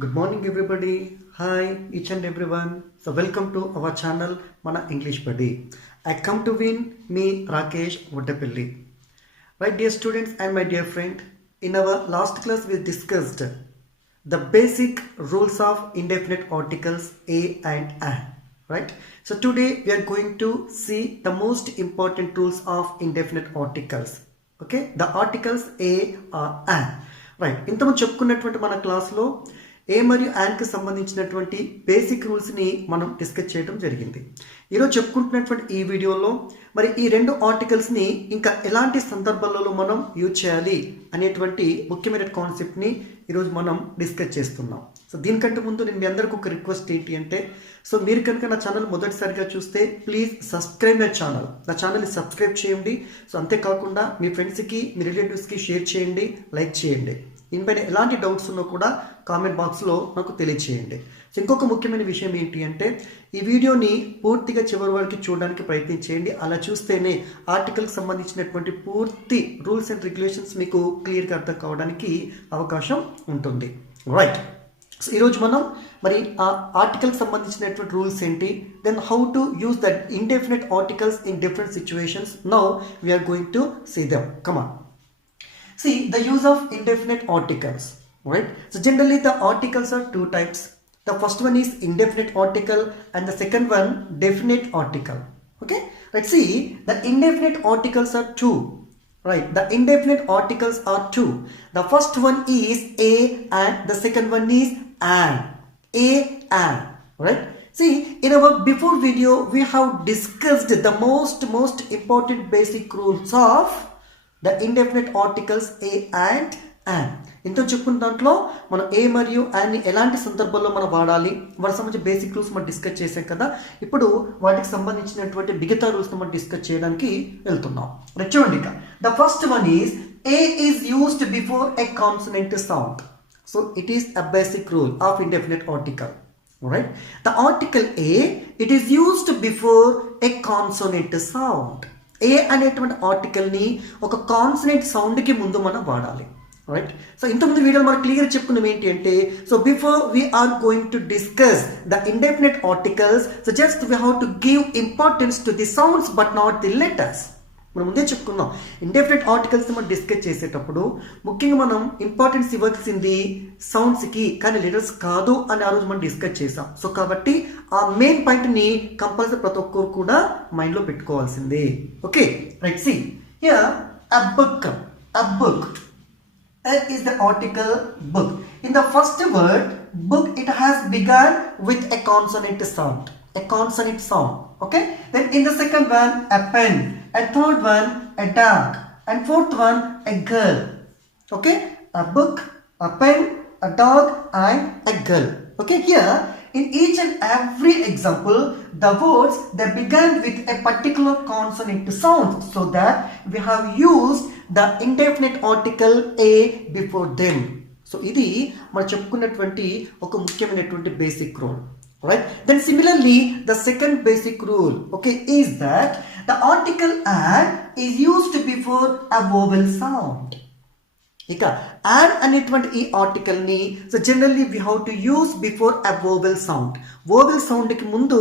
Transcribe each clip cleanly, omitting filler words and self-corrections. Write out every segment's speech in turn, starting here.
Good morning, everybody. Hi, each and everyone. So, welcome to our channel, Mana English Buddy. I come to win, me, Rakesh Vodapilli. Right, dear students and my dear friend, in our last class, we discussed the basic rules of indefinite articles a and an. Right, so today we are going to see the most important rules of indefinite articles. Okay, the articles a or an. Right ఇంతకుముందు చెప్పుకున్నటువంటి మన క్లాస్లో ఏ మరియు యాన్కి సంబంధించినటువంటి బేసిక్ రూల్స్ని మనం డిస్కస్ చేయడం జరిగింది. ఈరోజు చెప్పుకుంటున్నటువంటి ఈ వీడియోలో మరి ఈ రెండు ఆర్టికల్స్ని ఇంకా ఎలాంటి సందర్భాలలో మనం యూజ్ చేయాలి అనేటువంటి ముఖ్యమైన కాన్సెప్ట్ని ఈరోజు మనం డిస్కస్ చేస్తున్నాం. సో దీనికంటే ముందు నేను మీ అందరికీ ఒక రిక్వెస్ట్ ఏంటి అంటే, సో మీరు కనుక నా ఛానల్ మొదటిసారిగా చూస్తే ప్లీజ్ సబ్స్క్రైబ్ మై ఛానల్. నా ఛానల్ని సబ్స్క్రైబ్ చేయండి. సో అంతేకాకుండా మీ ఫ్రెండ్స్కి మీ రిలేటివ్స్కి షేర్ చేయండి, లైక్ చేయండి. దీనిపైన ఎలాంటి డౌట్స్ ఉన్నా కూడా కామెంట్ బాక్స్లో నాకు తెలియచేయండి. సో ఇంకొక ముఖ్యమైన విషయం ఏంటి అంటే, ఈ వీడియోని పూర్తిగా చివరి వరకు చూడడానికి ప్రయత్నించేయండి. అలా చూస్తేనే ఆర్టికల్కి సంబంధించినటువంటి పూర్తి రూల్స్ అండ్ రెగ్యులేషన్స్ మీకు క్లియర్గా అర్థం కావడానికి అవకాశం ఉంటుంది. రైట్, సో ఈరోజు మనం మరి ఆ ఆర్టికల్కి సంబంధించినటువంటి రూల్స్ ఏంటి, then how to use that indefinite articles in different situations. Now we're going to see them. Come on. See the use of indefinite articles, right? So generally the articles are two types. The first one is indefinite article and the second one definite article. Okay, let's see. The indefinite articles are two, right? The indefinite articles are two. The first one is a and the second one is an. A and, right? See, in our before video we have discussed the most important basic rules of the indefinite articles a and an. ఇంతో చెప్పుకున్న దాంట్లో మనం ఏ మరియు యాన్ని ఎలాంటి సందర్భాల్లో మనం వాడాలి, వాటికి సంబంధించిన బేసిక్ రూల్స్ మనం డిస్కస్ చేసాం కదా. ఇప్పుడు వాటికి సంబంధించినటువంటి మిగతా రూల్స్ మనం డిస్కస్ చేయడానికి వెళ్తున్నాం. చూడండి, ఇక the first one is a is used before a consonant sound. So it is a basic rule of indefinite article. Right? The article a, it is used before a consonant sound. ఏ అనేటువంటి ఆర్టికల్ని ఒక కాన్సనెంట్ సౌండ్కి ముందు మనం వాడాలి. Right, so ఇంతకుముందు వీడియోలో మనం క్లియర్ చెప్పుకున్నాం ఏంటి అంటే, so before we're going to discuss the indefinite articles, so just we have to give importance to the sounds but not the letters. మనం ముందే చెప్పుకున్నాం, ఇండెఫినెట్ ఆర్టికల్స్ మనం డిస్కస్ చేసేటప్పుడు ముఖ్యంగా మనం ఇంపార్టెన్స్ ఇవ్వాల్సింది సౌండ్స్కి, కానీ లెటర్స్ కాదు అని ఆ రోజు మనం డిస్కస్ చేసాం. సో కాబట్టి ఆ మెయిన్ పాయింట్ని కంపల్సరీ ప్రతి ఒక్కరు కూడా మైండ్లో పెట్టుకోవాల్సిందే. Okay, right. See here a book, a book. That is the article book. In the first word book, it has begun with a consonant sound, a consonant sound. Okay, then in the second one a pen, a third one a dog, and fourth one a girl. Okay, a book, a pen, a dog, and a girl. Okay, here in each and every example the words they began with a particular consonant sound, so that we have used the indefinite article a before them. So ఇది మనం చెప్పుకున్నటువంటి ఒక ముఖ్యమైనటువంటి basic rule. Right, then similarly the second basic rule, okay, is that the article an is used before a vowel sound. ఇక an అనేటువంటి ఈ ఆర్టికల్ ని so generally we have to use before a vowel sound. Vowel sound కి ముందు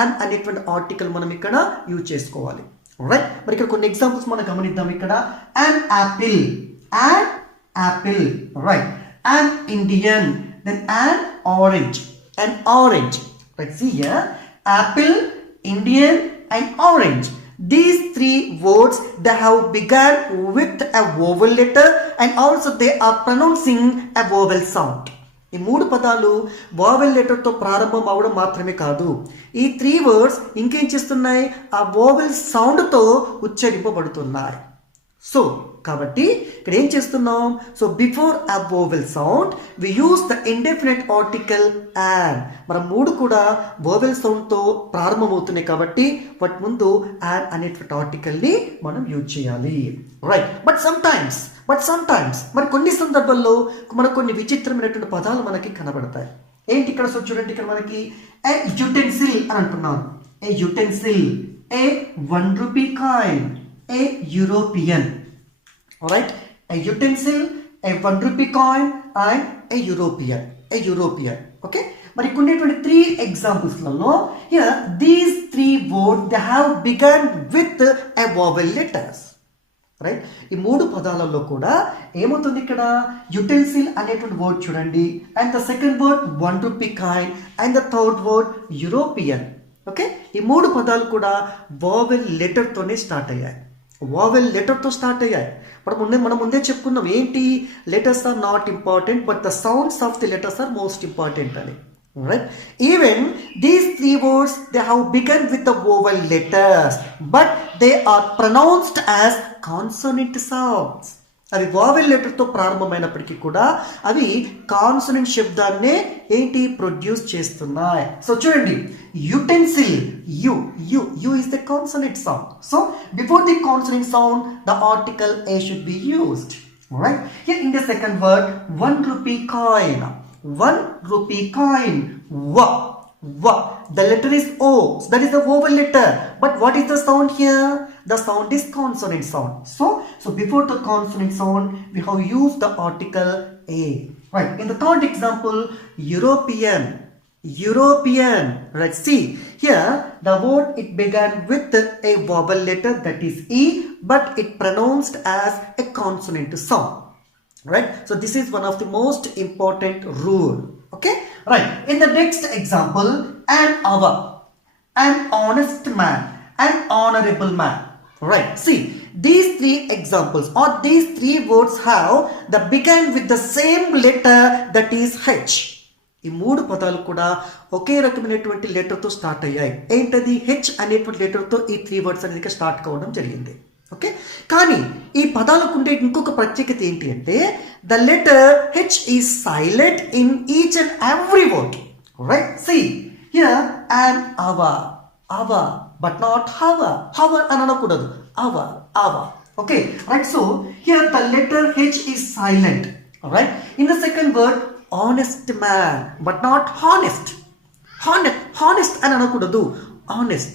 an అనేటువంటి ఆర్టికల్ మనం ఇక్కడ యూజ్ చేసుకోవాలి. రైట్, మరి ఇక్కడ కొన్ని ఎగ్జాంపుల్స్ మనం గమనిద్దాం. ఇక్కడ an apple, an apple, right, an Indian, then an orange, an orange. Let's see here, apple, Indian, and orange. These three words they have begun with a vowel letter and also they are pronouncing a vowel sound. ఈ మూడు పదాలు వోవెల్ లెటర్తో ప్రారంభం అవడం మాత్రమే కాదు, ఈ three words ఇంకేం చేస్తున్నాయి, ఆ వోవెల్ సౌండ్తో ఉచ్చరింపబడుతున్నాయి. సో కాబట్టి ఇక్కడ ఏం చేస్తున్నాం, so before a vowel sound we use the indefinite article an. మనం మూడు కూడా వోవెల్ సౌండ్తో ప్రారంభమవుతున్నాయి కాబట్టి వాటి ముందు యాన్ అనేటువంటి ఆర్టికల్ని మనం యూజ్ చేయాలి. రైట్, బట్ సమ్ టైమ్స్ మరి కొన్ని సందర్భాల్లో మనకు కొన్ని విచిత్రమైనటువంటి పదాలు మనకి కనబడతాయి. ఏంటి ఇక్కడ, సో చూడండి, ఇక్కడ మనకి ఏ యుటెన్సిల్ అని అంటున్నాను. A utensil, a 1 rupee coin, a European. Alright, a utensil, a 1 rupee coin and a European. Okay, మరి కొన్ని 3 examples లలో here these 3 words they have begun with a vowel letters. Right, ఈ మూడు పదాలలో కూడా ఏమవుతుంది ఇక్కడ యుటెన్సిల్ అనేటువంటి వర్డ్ చూడండి, and the second word 1 rupee coin and the third word European. Okay, ఈ మూడు పదాలు కూడా వావెల్ లెటర్తోనే స్టార్ట్ అయ్యాయి, వావెల్ లెటర్తో స్టార్ట్ అయ్యాయి. మనం ముందే చెప్పుకున్నాం ఏంటి, letters are not important but the sounds of the letters are most important అని. Right, even these 3 words they have begun with the vowel letters but they are pronounced as consonant sounds. అవి వావెల్ లెటర్తో ప్రారంభమైనప్పటికీ కూడా అవి కాన్సనెంట్ శబ్దాన్నే ఏంటి ప్రొడ్యూస్ చేస్తున్నాయి. సో చూడండి, utensil you you you is the consonant sound. So before the consonant sound the article a should be used. Right, here in the second word 1 rupee coin, 1 rupee coin, wa wa, the letter is o, so that is the vowel letter, but what is the sound here? The sound is consonant sound. So before the consonant sound we have used the article a. Right, in the third example, European, right, see here the word it began with a vowel letter that is e but it pronounced as a consonant sound. Right, so this is one of the most important rule. Okay, right, in the next example, an hour, an honest man, an honorable man. Right, see these 3 examples or these 3 words have the began with the same letter that is h. ఈ మూడు పదాలు కూడా ఒకే రకమైనటువంటి లెటర్తో start అయ్యాయి. ఏంటది, హెచ్ అనేటువంటి లెటర్తో ఈ 3 వర్డ్స్ అనేది స్టార్ట్ కావడం జరిగింది. ఓకే, కానీ ఈ పదాలకు ఉండే ఇంకొక ప్రత్యేకత ఏంటి అంటే the letter H is silent in each and every word. Right, see here and hour, hour but not hour, hour అని అనకూడదు, hour hour. Okay, right, so here the letter H is silent. Right, in the second word honest man but not honest, honest అని అనకూడదు, honest,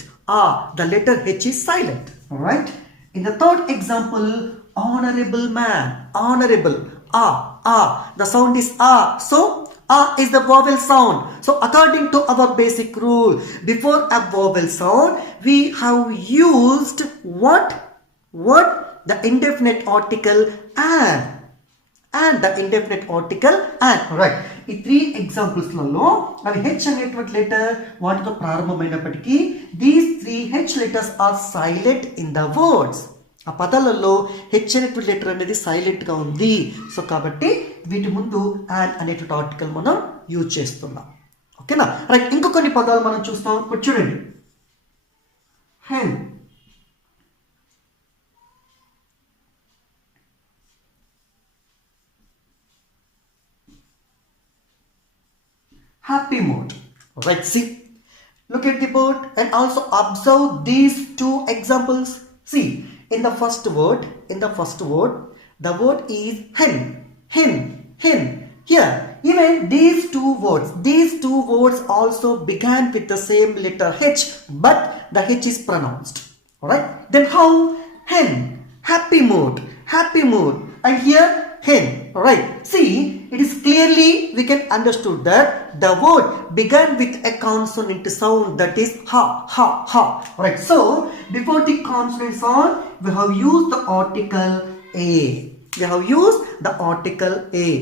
the letter h is silent. All right, in the third example, honorable man, honorable, the sound is so is the vowel sound. So according to our basic rule, before a vowel sound we have used what the indefinite article and the indefinite article and. Right, ఈ 3 examples లలో అవి h అనేటువంటి లెటర్ వాటితో ప్రారంభమైనప్పటికీ these 3 h letters are silent in the words. ఆ పదాలలో h అనేటువంటి లెటర్ అనేది సైలెంట్ గా ఉంది. సో కాబట్టి వీటి ముందు and అనేటువంటి ఆర్టికల్ మనం యూజ్ చేస్తున్నాం. ఓకేనా, రైట్, ఇంకో కొన్ని పదాలు మనం చూస్తాం. ఇప్పుడు చూడండి, hen, happy mood. Right, see, look at the board and also observe these 2 examples. See, in the first word the word is hen. Here even these two words also began with the same letter h but the h is pronounced. All right, then how? Hen, happy mood, and here hen. Right, see, it is clearly we can understood that the word began with a consonant sound that is ha. Right, so before the consonant sound we have used the article a.